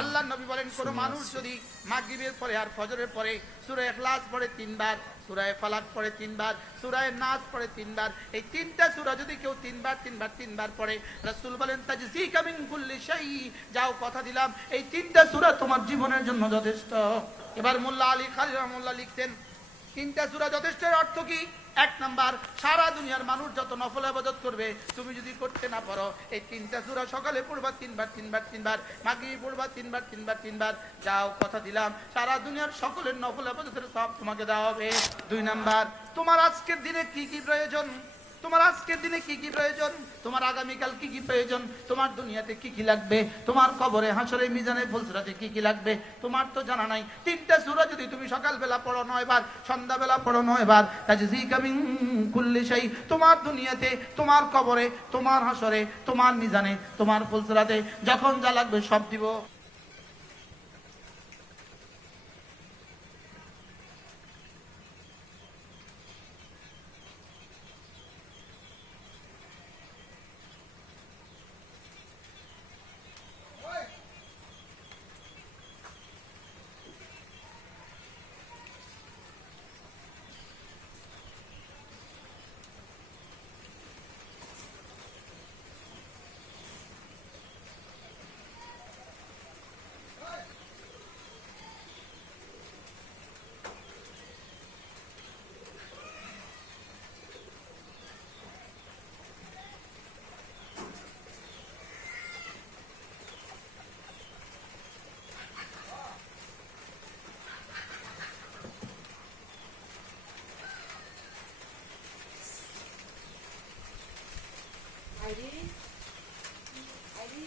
আল্লাহ নবী বলেন কোন মানুষ যদি মাগরিবের পরে আর ফজরের পরে সূরা ইখলাস পড়ে তিনবার সূরায়ে ফালাক পড়ে তিনবার সূরায়ে নাস পড়ে তিনবার এই তিনটা সূরা যদি কেউ তিনবার তিনবার তিনবার পড়ে রাসূল বলেন কুল্লি শাই যাও কথা দিলাম এই তিনটা সূরা তোমার জীবনের জন্য যথেষ্ট। এবার মোল্লা আলী খালি রহমুল্লাহ লিখছেন তিনটা সূরা যথেষ্টের অর্থ কি? এক নাম্বার, সারা দুনিয়ার মানুষ যত নফল আবাদত করবে, তুমি যদি করতে না পারো, এই তিনটা সুরা সকালে পড়বা তিনবার তিনবার তিনবার মাগি পড়বা তিনবার তিনবার তিনবার। যাও, কথা দিলাম, সারা দুনিয়ার সকলের নফল আবাদতের সব তোমাকে দেওয়া হবে। দুই নাম্বার, তোমার আজকের দিনে কি কি প্রয়োজন? তোমার আজকের দিনে কি কি প্রয়োজন? তোমার আগামীকাল কি কি প্রয়োজন? তোমার দুনিয়াতে কি কি লাগবে? তোমার কবরে হাসরে মিজানে ফুলসরাতে কি কি লাগবে? তোমার তো জানা নাই। তিনটা সূরা যদি তুমি সকালবেলা পড়ো নয় বার, সন্ধ্যাবেলা পড়ো নয় বার, তাজজিকা মিন কুল্লি শাই। তোমার দুনিয়াতে, তোমার কবরে, তোমার হাসরে, তোমার মিজানে, তোমার ফুলসরাতে যখন যা লাগবে সব দিব। Ari. Ari.